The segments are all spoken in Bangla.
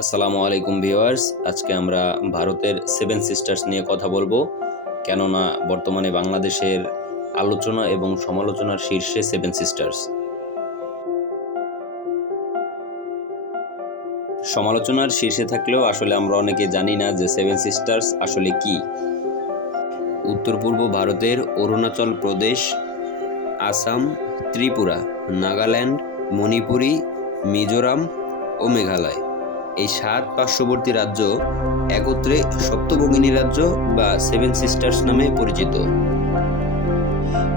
আসসালামু আলাইকুম ভিউয়ার্স। আজকে আমরা ভারতের সেভেন সিস্টার্স নিয়ে কথা বলবো, কেননা বর্তমানে বাংলাদেশের আলোচনা এবং সমালোচনার শীর্ষে সেভেন সিস্টার্স। সমালোচনার শীর্ষে থাকলেও আসলে আমরা অনেকে জানি না যে সেভেন সিস্টার্স আসলে কি। উত্তর পূর্ব ভারতের অরুণাচল প্রদেশ, আসাম, ত্রিপুরা, নাগাল্যান্ড, মণিপুরী, মিজোরাম ও মেঘালয় এই 7 পার্শ্ববর্তী রাজ্য একত্রে সপ্তভঙ্গিনী রাজ্য বা সেভেন সিস্টার্স নামে পরিচিত।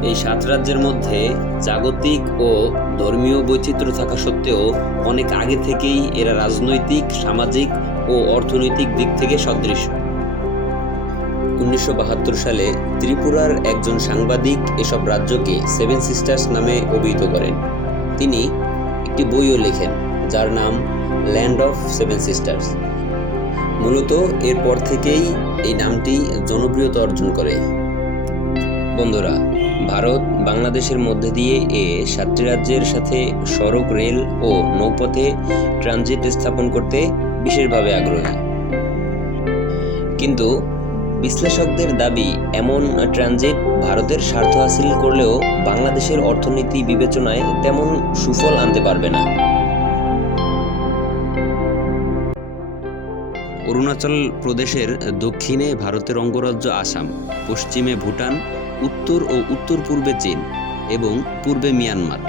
এই 7 রাজ্যের মধ্যে জাগতিক ও ধর্মীয় বৈচিত্র্য থাকা সত্ত্বেও অনেক আগে থেকেই এরা রাজনৈতিক, সামাজিক ও অর্থনৈতিক দিক থেকে সদৃশ। 1972 সালে ত্রিপুরার একজন সাংবাদিক এসব রাজ্যকে সেভেন সিস্টার্স নামে অভিহিত করেন। তিনি একটি বইও লেখেন যার নাম ল্যান্ড অফ সেভেন সিস্টার্স। মূলত এরপর থেকেই এই নামটি জনপ্রিয়তা অর্জন করে। বন্ধুরা, ভারত বাংলাদেশের মধ্যে দিয়ে 7টি রাজ্যের সাথে সড়ক, রেল ও নৌপথে ট্রানজিট স্থাপন করতে বিশেষভাবে আগ্রহী। কিন্তু বিশ্লেষকদের দাবি, এমন ট্রানজিট ভারতের স্বার্থ হাসিল করলেও বাংলাদেশের অর্থনীতি বিবেচনায় তেমন সুফল আনতে পারবে না। অরুণাচল প্রদেশের দক্ষিণে ভারতের অঙ্গরাজ্য আসাম, পশ্চিমে ভুটান, উত্তর ও উত্তর পূর্বে চীন এবং পূর্বে মিয়ানমার।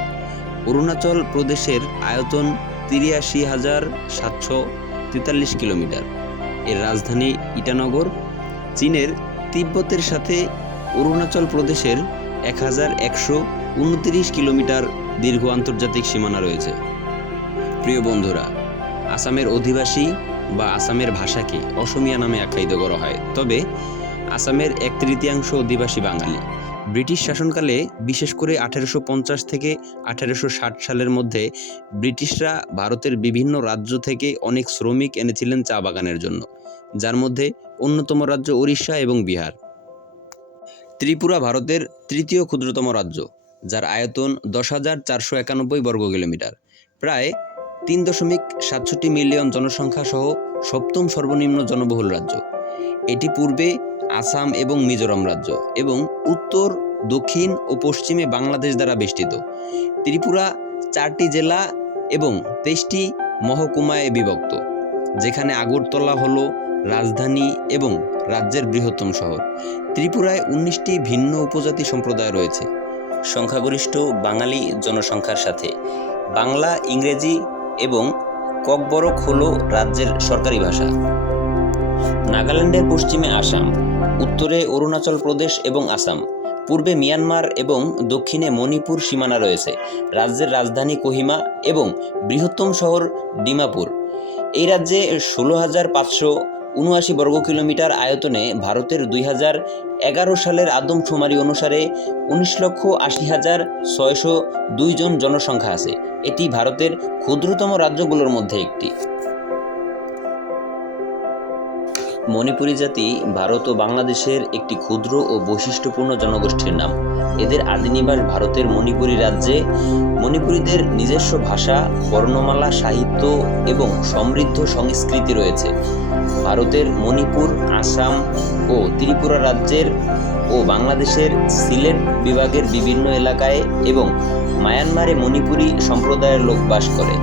অরুণাচল প্রদেশের আয়তন 83,743 কিলোমিটার। এর রাজধানী ইটানগর। চীনের তিব্বতের সাথে অরুণাচল প্রদেশের 1,129 কিলোমিটার দীর্ঘ আন্তর্জাতিক সীমানা রয়েছে। প্রিয় বন্ধুরা, আসামের অধিবাসী বা আসামের ভাষাকে অসমিয়া নামে আখ্যায়িত করা হয়, তবে আসামের 1/3 অধিবাসী বাঙালি। ব্রিটিশ শাসনকালে, বিশেষ করে 1850 থেকে 1860 সালের মধ্যে ব্রিটিশরা ভারতের বিভিন্ন রাজ্য থেকে অনেক শ্রমিক এনেছিলেন চা বাগানের জন্য, যার মধ্যে অন্যতম রাজ্য ওড়িশা এবং বিহার। ত্রিপুরা ভারতের তৃতীয় ক্ষুদ্রতম রাজ্য, যার আয়তন 10,491 বর্গ কিলোমিটার, প্রায় 3.67 মিলিয়ন জনসংখ্যা সহ 7ম সর্বনিম্ন জনবহুল রাজ্য। এটি পূর্বে আসাম এবং মিজোরাম রাজ্য এবং উত্তর, দক্ষিণ ও পশ্চিমে বাংলাদেশ দ্বারা বেষ্টিত। ত্রিপুরা 4টি জেলা এবং 23টি মহকুমায় বিভক্ত, যেখানে আগরতলা হলো রাজধানী এবং রাজ্যের বৃহত্তম শহর। ত্রিপুরায় 19টি ভিন্ন উপজাতি সম্প্রদায় রয়েছে, সংখ্যাগরিষ্ঠ বাঙালি জনসংখ্যার সাথে। বাংলা, ইংরেজি এবং ককবরক হলো রাজ্যের সরকারি ভাষা। নাগাল্যান্ডের পশ্চিমে আসাম, উত্তরে অরুণাচল প্রদেশ এবং আসাম, পূর্বে মিয়ানমার এবং দক্ষিণে মণিপুর সীমানা রয়েছে। রাজ্যের রাজধানী কোহিমা এবং বৃহত্তম শহর ডিমাপুর। এই রাজ্যে 16,579 বর্গ কিলোমিটার আয়তনে ভারতের 2011 সালের আদমশুমারি অনুসারে 19,80,602 জন জনসংখ্যা আছে। এটি ভারতের ক্ষুদ্রতম রাজ্যগুলোর মধ্যে একটি। মণিপুরী জাতি ভারত ও বাংলাদেশের একটি ক্ষুদ্র ও বৈশিষ্ট্যপূর্ণ জনগোষ্ঠীর নাম। এদের আদিনিবাস ভারতের মণিপুরী রাজ্যে। মণিপুরীদের নিজস্ব ভাষা, বর্ণমালা, সাহিত্য এবং সমৃদ্ধ সংস্কৃতি রয়েছে। ভারতের মণিপুর, আসাম ও ত্রিপুরা রাজ্যের ও বাংলাদেশের সিলেট বিভাগের বিভিন্ন এলাকায় এবং মায়ানমারে মণিপুরী সম্প্রদায়ের লোক বাস করে।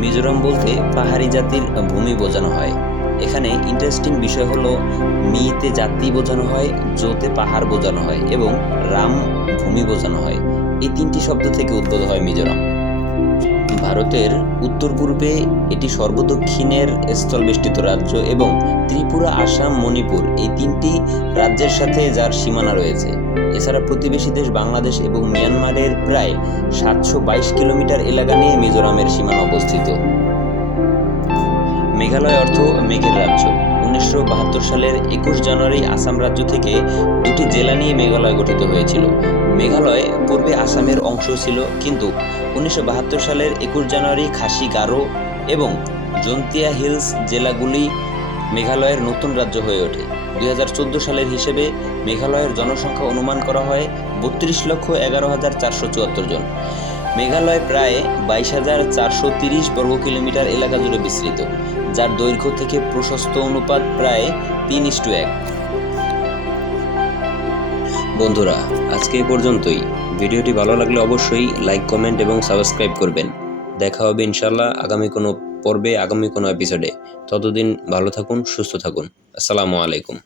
মিজোরাম বলতে পাহাড়ি জাতির ভূমি বোঝানো হয়। এখানে ইন্টারেস্টিং বিষয় হলো, মিতে জাতি বোঝানো হয়, জোতে পাহাড় বোঝানো হয় এবং রাম ভূমি বোঝানো হয়। এই 3টি শব্দ থেকে উদ্ভূত হয় মিজোরাম। ভারতের উত্তর পূর্বে এটি সর্বদক্ষিণের স্থলবেষ্টিত রাজ্য এবং ত্রিপুরা, আসাম, মণিপুর এই 3টি রাজ্যের সাথে যার সীমানা রয়েছে। এছাড়া প্রতিবেশী দেশ বাংলাদেশ এবং মিয়ানমারের প্রায় 722 কিলোমিটার এলাকা নিয়ে মিজোরামের সীমানা অবস্থিত। মেঘালয় অর্থ মেঘের রাজ্য। 1972 সালের 21 জানুয়ারি আসাম রাজ্য থেকে 2টি জেলা নিয়ে মেঘালয় গঠিত হয়েছিল। মেঘালয় পূর্বে আসামের অংশ ছিল, কিন্তু 1972 সালের 21 জানুয়ারি খাসি, গারো এবং জন্তিয়া হিলস জেলাগুলি মেঘালয়ের নতুন রাজ্য হয়ে ওঠে। 2014 সালের হিসেবে মেঘালয়ের জনসংখ্যা অনুমান করা হয় 32,11,474 জন। মেঘালয় প্রায় 22,430 বর্গ কিলোমিটার এলাকা জুড়ে বিস্তৃত, যার দৈর্ঘ্য থেকে প্রশস্ত অনুপাত প্রায় 3:1। বন্ধুরা, আজকে এই পর্যন্তই। ভিডিওটি ভালো লাগলে অবশ্যই লাইক, কমেন্ট এবং সাবস্ক্রাইব করবেন। দেখা হবে ইনশাল্লাহ আগামী কোনো পর্বে, আগামী কোনো এপিসোডে। ততদিন ভালো থাকুন, সুস্থ থাকুন। আসসালামু আলাইকুম।